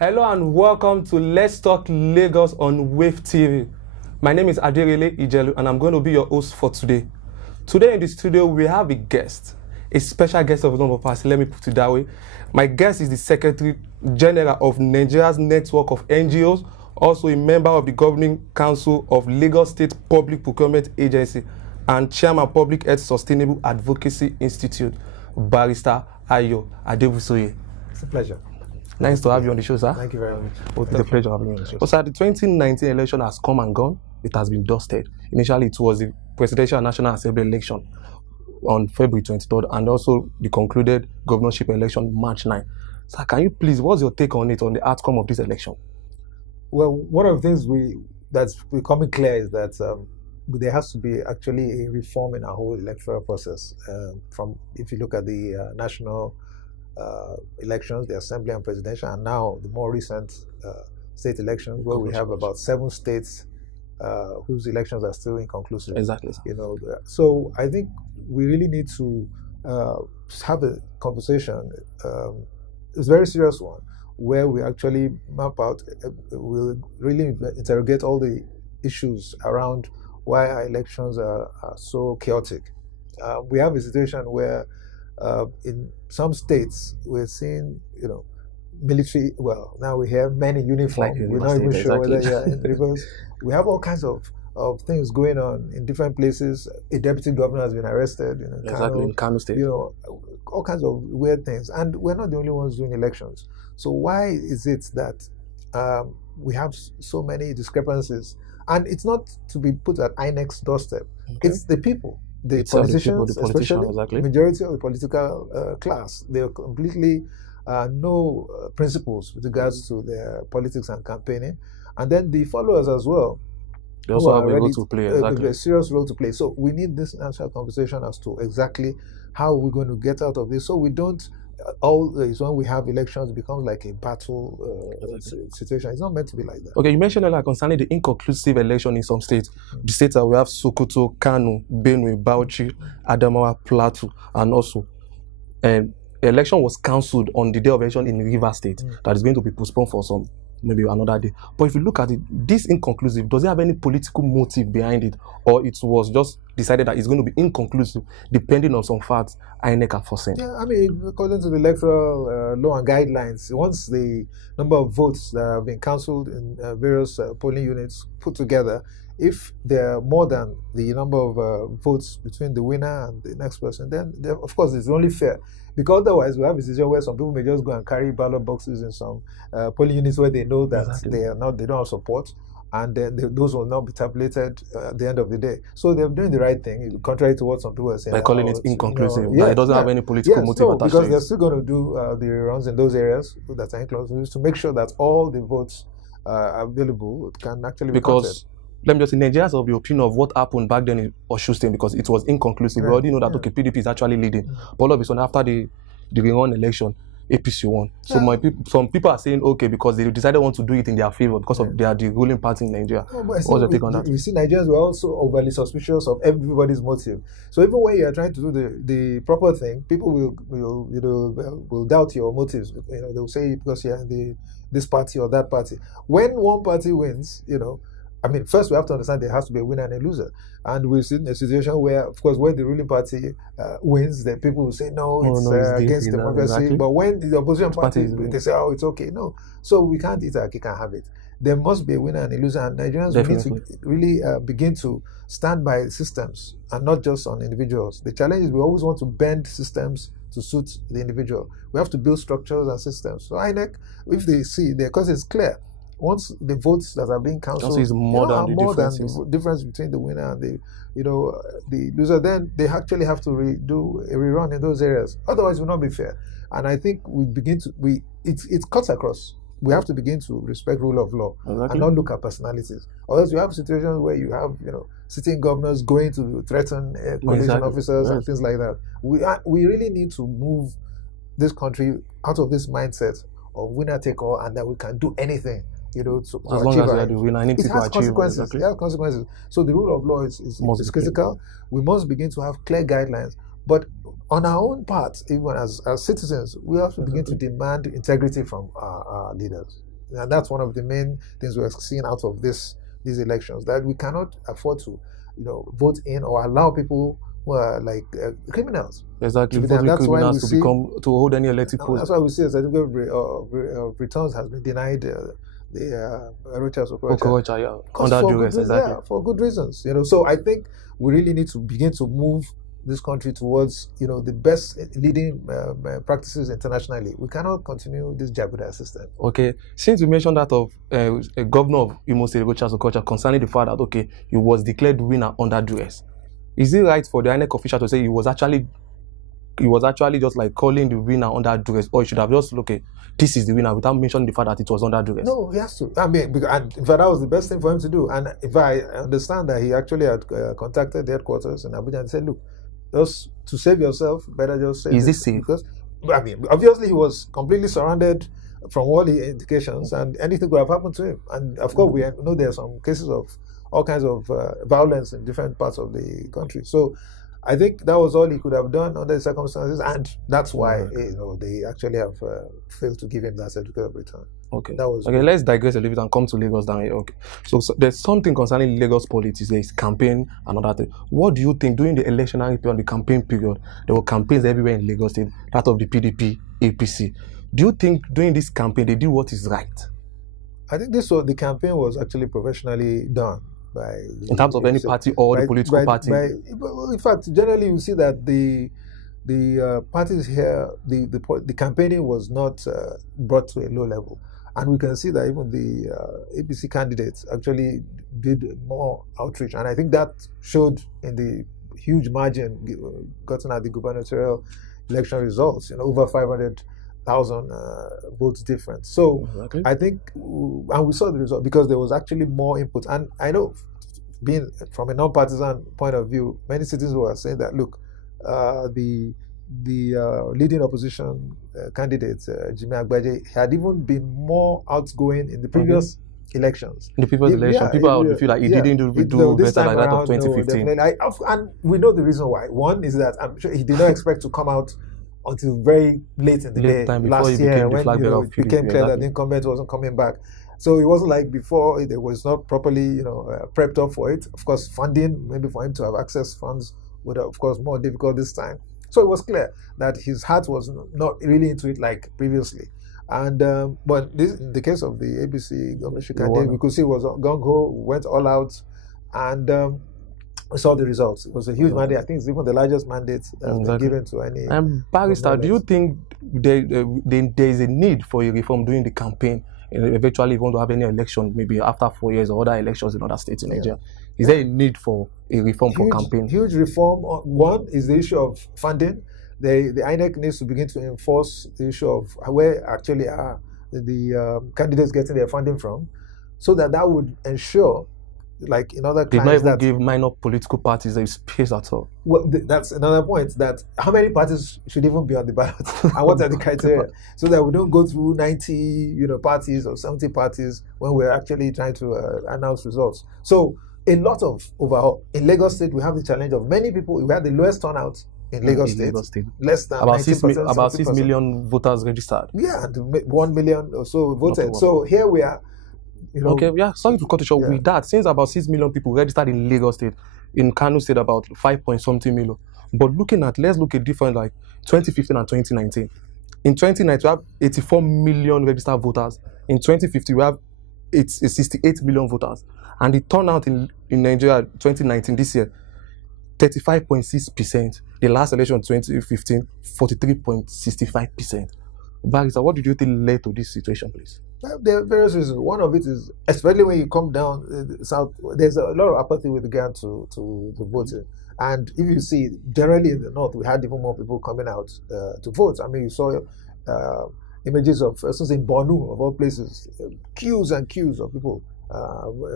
Hello and welcome to Let's Talk Lagos on Wave TV. My name is Aderele Ijelu and I'm going to be your host for today. Today in the studio we have a guest, a special guest of number past. Let me put it that way. My guest is the Secretary General of Nigeria's Network of NGOs, also a member of the Governing Council of Lagos State Public Procurement Agency and Chairman Public Health Sustainable Advocacy Institute, Barrister Ayo Adebusoye. It's a pleasure. Nice to have you on the show, sir. Thank you very much. It's a pleasure having you on the show. Sir, the 2019 election has come and gone. It has been dusted. Initially, it was the Presidential and National Assembly election on February 23rd and also the concluded governorship election March 9. Sir, can you please, what's your take on it, on the outcome of this election? Well, one of the things that's becoming clear is that there has to be actually a reform in our whole electoral process. If you look at the national elections, the assembly and presidential, and now the more recent state elections, where we have about 7 states whose elections are still inconclusive. Exactly, sir. So I think we really need to have a conversation. It's a very serious one, where we actually map out, we'll really interrogate all the issues around why our elections are so chaotic. We have a situation where in some states we're seeing, military, well, now we have many uniforms. We're not even sure whether you're in rivers. We have all kinds of things going on in different places. A deputy governor has been arrested, in Kano State. All kinds of weird things. And we're not the only ones doing elections. So why is it that we have so many discrepancies? And it's not to be put at INEC's doorstep. Okay. It's the people. The politicians, especially exactly. Majority of the political class, they completely know principles with regards to their politics and campaigning, and then the followers as well. They also have a role to play. Exactly. A serious role to play. So we need this national conversation as to exactly how we're going to get out of this, so we don't always, when we have elections, it becomes like a battle situation. It's not meant to be like that. Okay, you mentioned earlier concerning the inconclusive election in some states. The states that we have Sokoto, Kano, Benue, Bauchi, Adamawa, Plateau, and also election was cancelled on the day of election in Rivers State. That is going to be postponed for maybe another day. But if you look at it, this inconclusive, does it have any political motive behind it, or it was just decided that it's going to be inconclusive depending on some facts INEC are foreseen? Yeah, I mean, according to the electoral law and guidelines, once the number of votes that have been cancelled in various polling units put together, if there are more than the number of votes between the winner and the next person, then of course it's only fair. Because otherwise, we have a situation where some people may just go and carry ballot boxes in some polling units where they know that they don't have support, and then those will not be tabulated at the end of the day. So they're doing the right thing, contrary to what some people are saying. By calling it inconclusive, it doesn't have any political motive attached to it. Because they're still going to do the reruns in those areas that are inclusive to make sure that all the votes available can actually be counted. Let me just say, Nigerians of the opinion of what happened back then in Osun State, because it was inconclusive. We already know that okay, PDP is actually leading. But all of a sudden, after the rerun election, APC won. So some people are saying, okay, because they decided want to do it in their favor because of they are the ruling party in Nigeria. What's your take on that? We see Nigerians were also overly suspicious of everybody's motive. So even when you are trying to do the proper thing, people will doubt your motives. They will say because you're in this party or that party. When one party wins, I mean, first we have to understand there has to be a winner and a loser. And we've seen a situation where, of course, when the ruling party wins, then people will say, no, it's against democracy. Exactly. But when the opposition party, they say, oh, it's okay. No. So we can't eat our cake and have it. There must be a winner and a loser. And Nigerians need to really begin to stand by systems and not just on individuals. The challenge is we always want to bend systems to suit the individual. We have to build structures and systems. So INEC, if they see, because it's clear, once the votes that are being counted is more than the difference between the winner and the loser, then they actually have to do a rerun in those areas. Otherwise, it will not be fair. And I think it cuts across. We have to begin to respect rule of law and not look at personalities. Or else you have situations where you have sitting governors going to threaten coalition officers and things like that. We really need to move this country out of this mindset of winner take all and that we can do anything. To as long as you are the winner, anything to achieve. Consequences. It has consequences. So the rule of law is critical. We must begin to have clear guidelines. But on our own part, even as citizens, we have to begin to demand integrity from our leaders. And that's one of the main things we're seeing out of these elections, that we cannot afford to, vote in or allow people who are like criminals. Exactly, That's why we see, to hold any elected post. That's why we see a certificate of returns has been denied the Okorocha, under duress, exactly. Yeah, for good reasons. So I think we really need to begin to move this country towards the best leading practices internationally. We cannot continue this Jaguda system. Okay, since you mentioned that of a governor of Imo State, Okorocha, concerning the fact that he was declared winner under duress, is it right for the INEC official to say he was actually just like calling the winner under duress, or he should have just this is the winner without mentioning the fact that it was under duress? No, he has to. I mean, and in fact, that was the best thing for him to do. And if I understand that he actually had contacted the headquarters in Abuja and said, look, just to save yourself, better just say. Is this safe? Because, I mean, obviously he was completely surrounded from all the indications, and anything could have happened to him. And of course, we know there are some cases of all kinds of violence in different parts of the country. So I think that was all he could have done under the circumstances, and that's why they actually have failed to give him that certificate of return. Okay. Let's digress a little bit and come to Lagos down here. Okay. So there's something concerning Lagos politics. There is campaign and other thing. What do you think during the electionary period, the campaign period, there were campaigns everywhere in Lagos State, that of the PDP, APC. Do you think during this campaign they did what is right? I think the campaign was actually professionally done. In terms of any party or the political party? In fact, generally you see that the parties here, the campaigning was not brought to a low level. And we can see that even the APC candidates actually did more outreach. And I think that showed in the huge margin gotten at the gubernatorial election results, over 500,000 votes difference. So I think, and we saw the result because there was actually more input. And I know, being from a non-partisan point of view, many citizens were saying that, look, the leading opposition candidate, Jimmy Agbaje, had even been more outgoing in the previous elections. In the previous election, people would feel like he didn't do better like that of 2015. And we know the reason why. One is that I'm sure he did not expect to come out until very late in the day last year when it became clear that the incumbent wasn't coming back. So it wasn't like before, it was not properly prepped up for it. Of course, funding, maybe for him to have access funds would have, of course, more difficult this time. So it was clear that his heart was not really into it like previously. And but in the case of the ABC governorship candidate, we could see it was gung-ho, went all out, and we saw the results. It was a huge mandate. I think it's even the largest mandate that's been given to any. And Barrister, do you think there is a need for a reform during the campaign? Eventually, if you want to have any election, maybe after 4 years or other elections in other states in Nigeria, is there a need for a reform for campaign? Huge reform. One is the issue of funding. The INEC needs to begin to enforce the issue of where actually are the candidates getting their funding from, so that would ensure, like in other clients, did not even give minor political parties a space at all. Well, that's another point. That how many parties should even be on the ballot, and what are the criteria, so that we don't go through 90 parties or 70 parties when we're actually trying to announce results. So a lot of overall in Lagos State, we have the challenge of many people. We had the lowest turnout in Lagos State. Less than about 6 million voters registered. Yeah, and 1 million or so voted. So here we are. Okay, yeah, sorry to cut it short. With that, since about 6 million people registered in Lagos State, in Kano State about 5-point-something million. But let's look at different like 2015 and 2019. In 2019, we have 84 million registered voters. In 2050, we have 68 million voters. And the turnout in Nigeria 2019 this year, 35.6%. The last election 2015, 43.65%. Barrister, what did you think led to this situation, please? There are various reasons. One of it is, especially when you come down south, there's a lot of apathy with regard to voting. And if you see, generally in the north, we had even more people coming out to vote. I mean, you saw images of, for instance, in Borno, of all places, queues and queues of people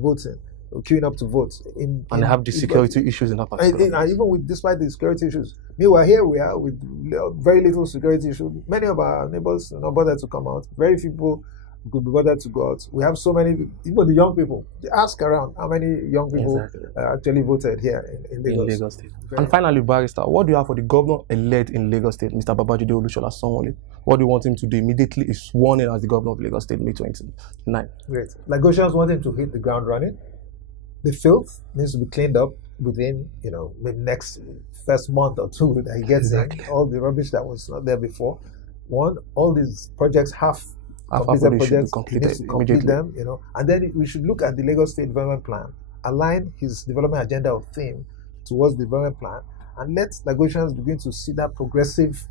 voting, queuing up to vote. And they have the security issues in that particular and even despite the security issues. Meanwhile, here we are with very little security issues. Many of our neighbors are not bothered to come out. Very few people could be bothered to go out. We have so many, even the young people. They ask around how many young people actually voted here in Lagos. State. And finally, Barrister, what do you have for the governor-elect in Lagos State, Mr. Babajide Olusola Sanwo-Olu? what do you want him to do immediately is sworn in as the governor of Lagos State May 29. Great. Lagosians want him to hit the ground running. The filth needs to be cleaned up within, maybe next first month or two that he gets in. All the rubbish that was not there before. One, all these projects completed projects, he needs to complete them, and then we should look at the Lagos State Development Plan, align his development agenda or theme towards the development plan, and let Lagosians begin to see that progressive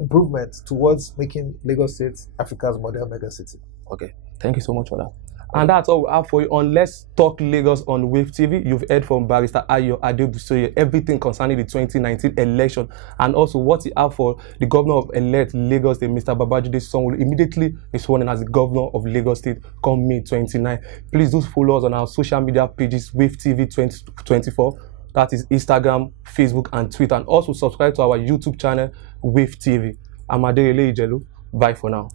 improvement towards making Lagos State Africa's model megacity. Okay, thank you so much for that. And that's all we have for you on Let's Talk Lagos on Wave TV. You've heard from Barrister Ayo Adebusoye everything concerning the 2019 election, and also what he have for the governor of elect Lagos State, Mr. Babajide Sanwo-Olu, immediately is sworn in as the governor of Lagos State come May 29. Please do follow us on our social media pages, Wave TV 2024. That is Instagram, Facebook, and Twitter. And also subscribe to our YouTube channel, Wave TV. I'm Aderele Ijelu. Bye for now.